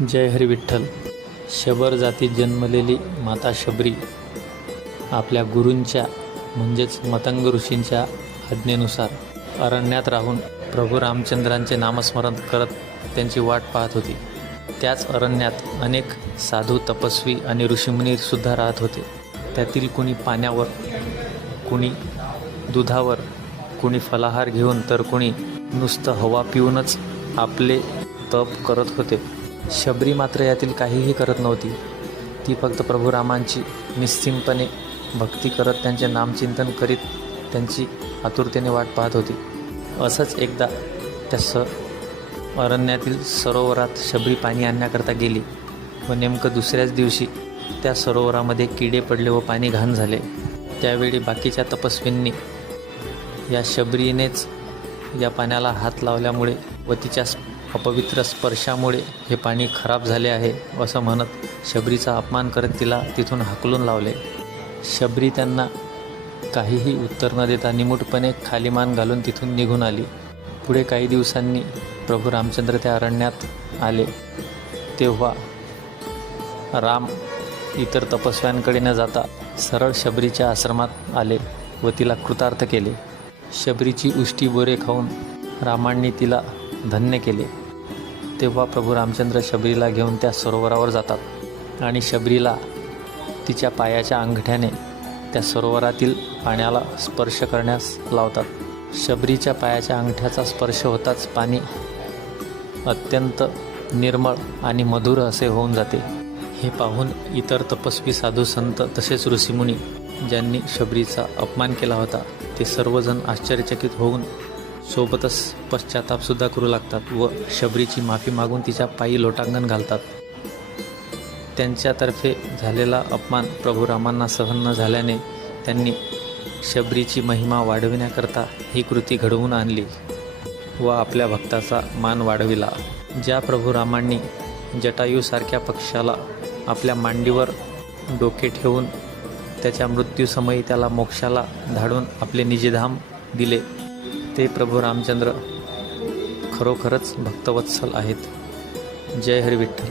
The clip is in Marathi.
जय हरी विठ्ठल. शबर जातीत जन्मलेली माता शबरी आपल्या गुरूंच्या म्हणजेच मतंग ऋषींच्या आज्ञेनुसार अरण्यात राहून प्रभू रामचंद्रांचे नामस्मरण करत त्यांची वाट पाहत होती. त्याच अरण्यात अनेक साधू, तपस्वी आणि ऋषीमुनीसुद्धा राहत होते. त्यातील कुणी पाण्यावर, कुणी दुधावर, कुणी फलाहार घेऊन, तर कुणी नुसतं हवा पिऊनच आपले तप करत होते. शबरी मात्र यातील काहीही करत नव्हती. ती फक्त प्रभू रामांची निश्चिंतपणे भक्ती करत, त्यांचे नामचिंतन करीत त्यांची आतुरतेने वाट पाहत होती. असंच एकदा त्या अरण्यातील सरोवरात शबरी पाणी आणण्याकरता गेली व नेमकं दुसऱ्याच दिवशी त्या सरोवरामध्ये किडे पडले व पाणी घाण झाले. त्यावेळी बाकीच्या तपस्वींनी या शबरीनेच या पाण्याला हात लावल्यामुळे व तिच्या अपवित्र स्पर्शामुळे हे पाणी खराब झाले आहे असं म्हणत शबरीचा अपमान करत तिला तिथून हाकलून लावले. शबरी त्यांना काहीही उत्तर न देता निमूटपणे खाली मान घालून तिथून निघून आली. पुढे काही दिवसांनी प्रभू रामचंद्र त्या अरण्यात आले. तेव्हा राम इतर तपस्व्यांकडे न जाता सरळ शबरीच्या आश्रमात आले व तिला कृतार्थ केले. शबरीची उष्टी बोरे खाऊन रामांनी तिला धन्य केले. तेव्हा प्रभू रामचंद्र शबरीला घेऊन त्या सरोवरावर जातात आणि शबरीला तिच्या पायाच्या अंगठ्याने त्या सरोवरातील पाण्याला स्पर्श करण्यास लावतात. शबरीच्या पायाच्या अंगठ्याचा स्पर्श होताच पाणी अत्यंत निर्मळ आणि मधुर असे होऊन जाते. हे पाहून इतर तपस्वी, साधू, संत तसेच ऋषीमुनी ज्यांनी शबरीचा अपमान केला होता ते सर्वजण आश्चर्यचकित होऊन सोबतच पश्चातापसुद्धा करू लागतात व शबरीची माफी मागून तिच्या पायी लोटांगण घालतात. त्यांच्यातर्फे झालेला अपमान प्रभू रामांना सहन न झाल्याने त्यांनी शबरीची महिमा वाढविण्याकरता ही कृती घडवून आणली व आपल्या भक्ताचा मान वाढविला. ज्या प्रभू रामांनी जटायूसारख्या पक्षाला आपल्या मांडीवर डोके ठेवून त्याच्या मृत्यूसमयी त्याला मोक्षाला धाडून आपले निजधाम दिले, ते प्रभू रामचंद्र खरोखरच भक्तवत्सल आहेत. जय हरी विठ्ठल.